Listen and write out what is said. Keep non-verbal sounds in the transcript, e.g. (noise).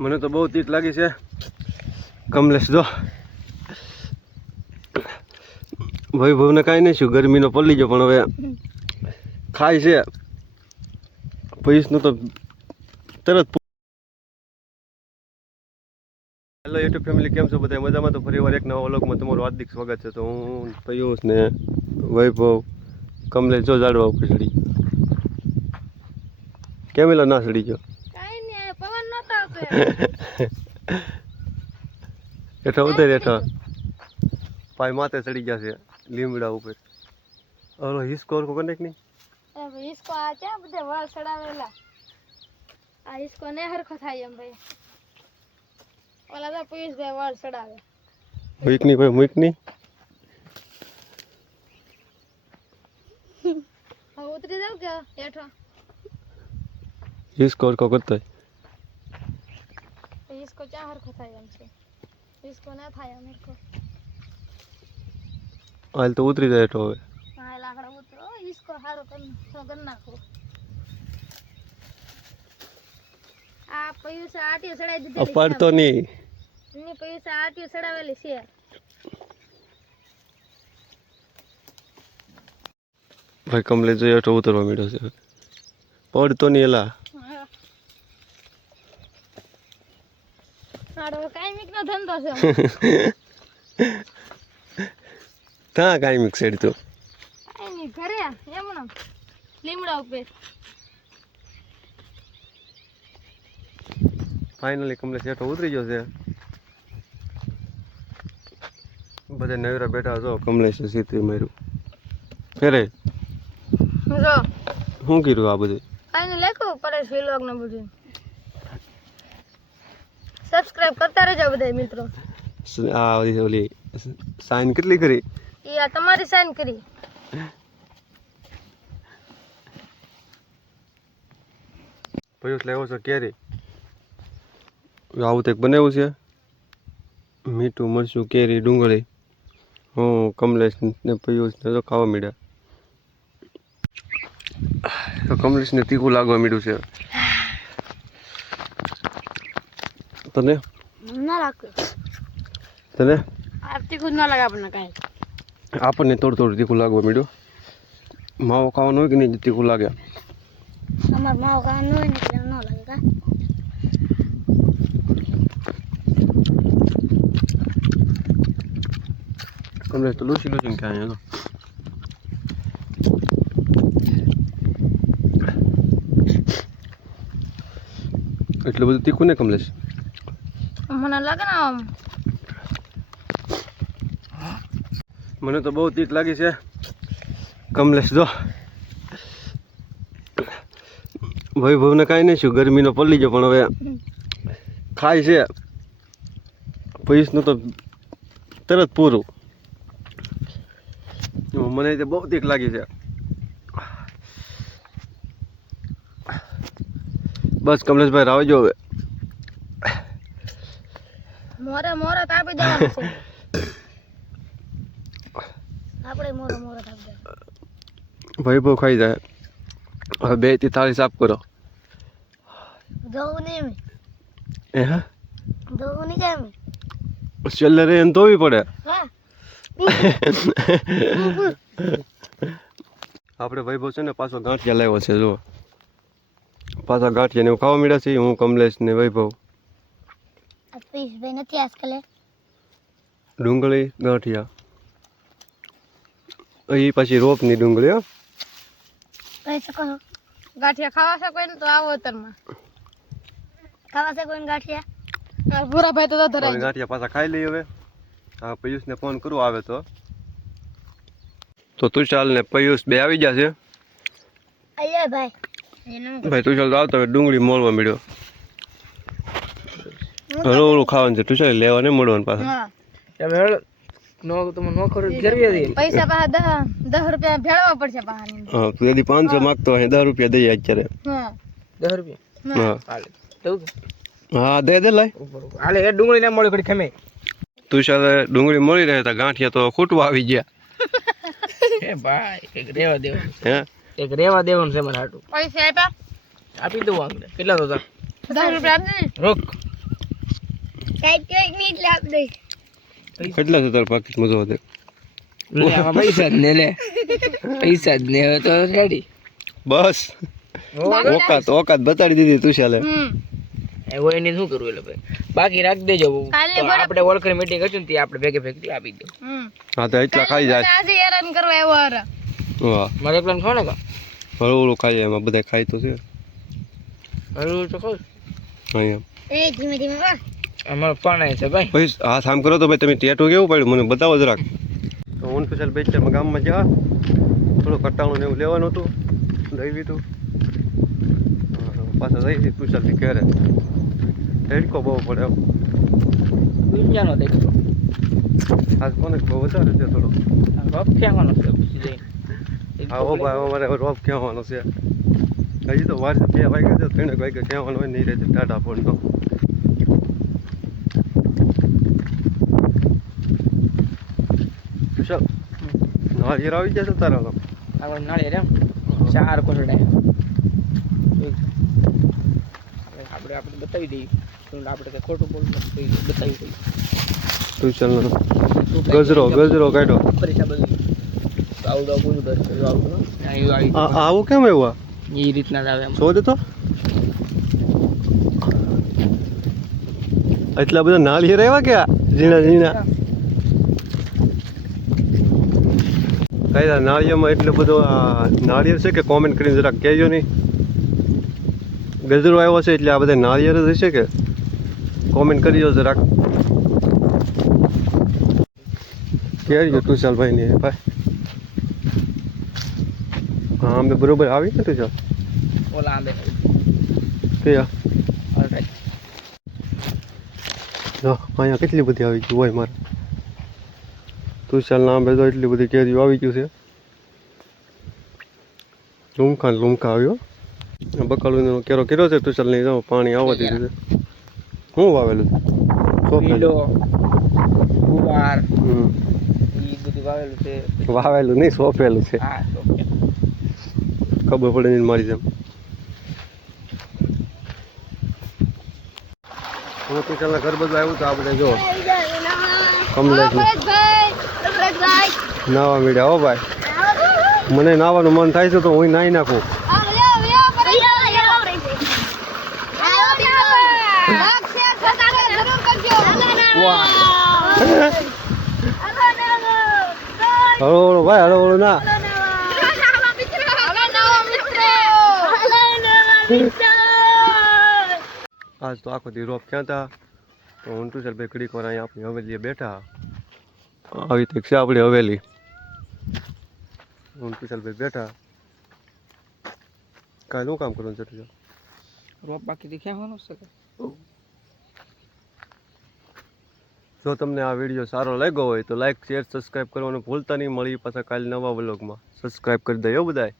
મને તો બહુ તીટ લાગી છે. કમલેશ, જો. વૈભવને કાંઈ નહીં શું ગરમીનો પલ્લી ગયો, પણ હવે ખાય છે. પૈસનું તો તરત હેલો યુટ્યુબ ફેમિલી કેમ છો બધા મજામાં તો ફરીવાર એક નવા વ્લોગમાં તમારું હાર્દિક સ્વાગત છે. તો હું પયુષ ને વૈભવ, કમલેશ, જો જાડવા ઉપર ચડી કેમ એલો ના ચડી ગયો કાઈ નહીં પવન નતો આવતો હેઠો ઉતર હેઠો પાય માથે ચડી ગયા છે લીમડા ઉપર. ઓલો હિસકો ઓરકો કનેક નહીં હવે આ ક્યાં બધે વાળ ચડાવેલા? આ ઈસકો ને હરખો થાય એમ ભાઈ. ઓલા તો પિયુષભાઈ વાળ ચડાવે. મૂક નહીં ભાઈ મૂક નહીં (laughs) ઉતરી જાવ કે હેઠો? હિસકો ઓરકો કરતો ઈસકો ક્યાં હરખો થાય એમ છે ઈસકો ના થાય એમ હરખો હાલ તો ઉતરી જાય હેઠો હવે હા લાકડા ઉતરો હારો કરી નાખો આ પૈસા આટીઓ ચડાવી દીધી અપાર તો નહીં ની પૈસા આટીઓ સડાવેલી છે ભાઈ કમલે જોઈએ તો ઉતરવા મળ્યો છે પડતો નહીં એલા મારો કાયમિક નો ધંધો છે. (laughs) ત્યાં કાંઈ મિક્સ એડ તો. એની ઘરે એમનો લીમડા ઉપર. ફાઇનલી કમલેશ હેઠો ઉતરી ગયો છે. બધા નવરા બેઠા છો કમલેશ સીતરી માર્યું. ફેરે. જો. શું કર્યું આ બધું? આને લખ્યું પરેશ વિલોગ ને બધું. સબસ્ક્રાઇબ કરતા રહેજો બધા મિત્રો. આ ઓલી સાઈન કેટલી કરી? એ આ તમારી સાઈન કરી. પયુસ લેવો છો કેરી આવું તો એક બનાવ્યું છે. મીઠું મરચું કેરી ડુંગળી. હું કમલેશ ને પયુસ ને તો ખાવા મળ્યા તો કમલેશને તીખું લાગવા મળ્યું છે. તને? ના રાખ્યું તને? ખુદ ના લાગે આપણને કાંઈ. આપણને થોડું થોડું તીખું લાગવા મળ્યું માવો ખાવાનું હોય કે નહીં તીખું લાગે? અમાર માવો કાંઈ હોય ને એટલે ન લાગે કા? તો લૂસી લૂસીને ખાય તો. એટલું બધું તીખું ને કમલેશ? લાગે ને મને તો બહુ તીત લાગી છે. કમલેશ, જો. વૈભવને કાંઈ નહીં, શું ગરમીનો પલ્લી ગયો, પણ હવે ખાય છે. પૈસનું તો તરત પૂરું. મને તે બહુ તીક લાગી છે. બસ, કમલેશભાઈ રાવજો હવે મોરે મોરે તાપી દેવાનું છે. (coughs) આપણે મોરે મોરે તાપી દેવાનું. વૈભવ ખાઈ જાય. હવે બેથી થાળી સાફ કરો. જવું નહીં એ હા? જવું નહીં કેમ છેલ્લે રે એને ધોવી પડે. હા. આપણે વૈભવ છે ને પાછો ગાંઠિયા લાવ્યો છે જો પાછા ગાંઠિયા ને એવું ખાવા મળ્યા છે હું કમલેશ ને વૈભવ. આ પિયુષભાઈ નથી આજકાલ ડુંગળી ગાંઠિયા. એ પછી રોપની ડુંગળી હો. કહી શકો છો ગાંઠિયા ખાવા છે કોઈને તો આવો ઉતરમાં ખાવા છે કોઈને ગાંઠિયા? ભૂરા ભાઈ તો ધરાય ગાંઠિયા પાછા ખાઈ લઈએ હવે. હા પિયુષને ફોન કરું આવે તો. તો તુષાલ ને પિયુષ બે આવી ગયા છે. અయ్యా ભાઈ. ભાઈ તુષાલ તો આવતો હવે ડુંગળી મોલવા મળ્યો. હળવું હળવું ખાવાનું છે તું લેવા ને મળવાનું પાછું. હા. નો તમે પૈસા રૂપિયા ભેળવા પડશે હા તું માંગતો હે દસ રૂપિયા દઈએ અત્યારે. હા. દસ રૂપિયા? હા. હાલે. દઉં હા દે દે. હાલે એ ડુંગળી ના મળી ઘડી ખમે. તુષાર ડુંગળી મળી રહે તો ગાંઠિયા તો ખૂટવા આવી ગયા. (laughs) એ ભાઈ એક રેવા દેવાનું હે? એક રેવા દેવાનું છે મારે હાટું. પૈસા આપ્યા? આપી દઉં આગળ કેટલા તો હતા? દસ રૂપિયા આપજે. રોક સાહેબ કંઈક નહીં એટલે આપી દઈશ કેટલા છે તારા પાકીટ મજો વધે લે પૈસા જ ને લે. પૈસા જ ને હવે તો રેડી બસ. ઓકાત ઓકાત બતાડી દીધી તું ચાલે હોય એને શું કરવું એટલે ભાઈ? બાકી રાખ દેજો. આપણે ઓળખણી મીટિંગ કરશું ને આપણે ભેગે ભેગે આપી દો. હા તો એટલા ખાઈ જાય. આજે હેરાન કરવા આવ્યો હારા. વાહ. મારે એકલા ખાવ ને કા હળવું ખાઈ જાય એમાં બધા ખાય તો છે. હળવું તો ખાવ. એમ. એ ધીમે ધીમે વાહ. અમારો પાણી છે ભાઈ? ભાઈ આ સામ કરો તો ભાઈ તમે ટેટો કેવું પડ્યું? મને બતાવો જરાક. તો હું સ્પેશિયલ બે છે ગામમાં જા થોડું કટાણું ને એવું લેવાનું હતું લઈ લીધું. પાછા જઈ હતી સ્પેશિયલથી ઘેરે. હેડકો બહુ પડે એમ. દુનિયાનો દેખો આજ કોને બહુ વધારે છે થોડો રોપ ખેવાનો છે પછી હા ઓ ભાઈ અમારે રોપ ખેવાનો છે. હજી તો વાર બે વાગ્યા છે ત્રણેક વાગ્યા કહેવાનું હોય નહીં રહે ટાટા ફોનનો ચાલ નાળિયેર આવી જશે તારા તો. આપણે નાળિયેર એમ. ચાર કોસડા. આપણે આપણે બતાવી દઈએ. આપણે કઈ ખોટું બોલવું બતાવી દઈએ. ચાલ ગજરો ગજરો કાઢો. પરીક્ષા આવ્યું આવી કેમ આવ્યું એ રીતના આવે એમ. શોધ તો. એટલા બધા નાળિયેર આવ્યા કે? ઝીણા ઝીણા. કઈ નાળિયેરમાં એટલું બધું આ નાળિયેર છે કે કોમેન્ટ કરીને જરાક કહેજો નહીં? ગજરો આવ્યો છે એટલે આ બધા નાળિયેર જ હશે કે? કોમેન્ટ કરજો જરાક. કહેજો તુષાલભાઈ ને ભાઈ હા અમે બરોબર આવી ને તુષાલ ઓલા આંબે કયા? અહીંયા કેટલી બધી આવી ગયું હોય મારે. તુષાર નામે તો એટલી બધી કેરીઓ આવી ગયું છે. લૂમખા લૂમખા આવ્યો. બકાલુનો કેરો કર્યો છે તુષારની જાઓ પાણી આવવા દીધું છે. શું વાવેલું છે? વાવેલું નહીં સોંપેલું છે. ખબર પડે નહીં મારી જેમ. હું તુષારના ઘર બધું આવ્યું તો આ બધા જો. કમલેશ નાવા મીડ્યા હો ભાઈ. મને નાવાનું મન થાય છે તો હું નાહી નાખું. હળો હળો ભાઈ હળો હળો ના. આજ તો આખો દી રોપ ક્યાં હતા તો હું ટુશલ ભાઈ કડીક વાર અહીંયા આપણી હવેલીએ બેઠા. આવી રીતે છે આપણી હવેલી. હું ટુશલ ભાઈ બેઠા. કાલ શું કામ કરવાનું છે રોપ બાકી દેખાવાનું છે જો તમને આ વીડિયો સારો લાગ્યો હોય તો લાઈક શેર સબસ્ક્રાઈબ કરવાનું ભૂલતા નહીં. મળી પાછા કાલે નવા વ્લોગમાં સબસ્ક્રાઈબ કરી દો બધાય.